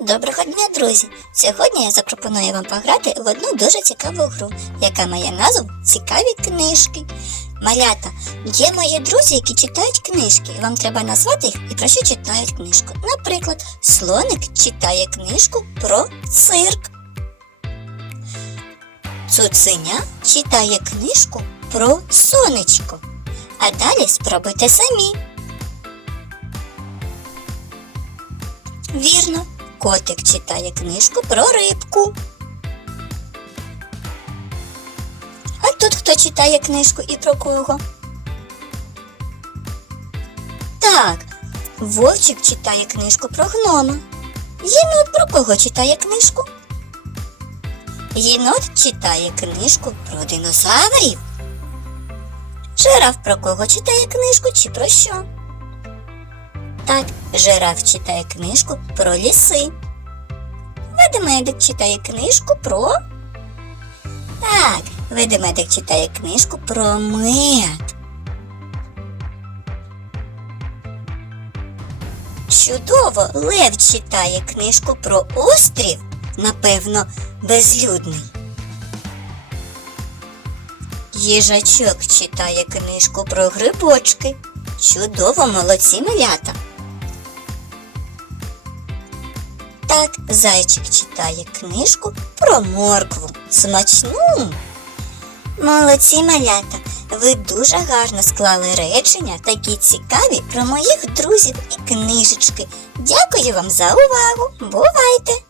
Доброго дня, друзі! Сьогодні я запропоную вам пограти в одну дуже цікаву гру, яка має назву Цікаві книжки. Малята, є мої друзі, які читають книжки. Вам треба назвати їх і про що читають книжку. Наприклад, слоник читає книжку про цирк. Цуценя читає книжку про сонечко. А далі спробуйте самі. Вірно, котик читає книжку про рибку. А тут хто читає книжку і про кого? Так, вовчик читає книжку про гнома. Єнот про кого читає книжку? Єнот читає книжку про динозаврів. Жираф про кого читає книжку чи про що? Так, жираф читає книжку про ліси. Ведмедик читає книжку про. Так, ведмедик читає книжку про мед. Чудово, Лев читає книжку про острів, напевно, безлюдний. Їжачок читає книжку про грибочки. Чудово, молодці малята. Так, зайчик читає книжку про моркву. Смачну. Молодці малята. Ви дуже гарно склали речення, такі цікаві про моїх друзів і книжечки. Дякую вам за увагу. Бувайте!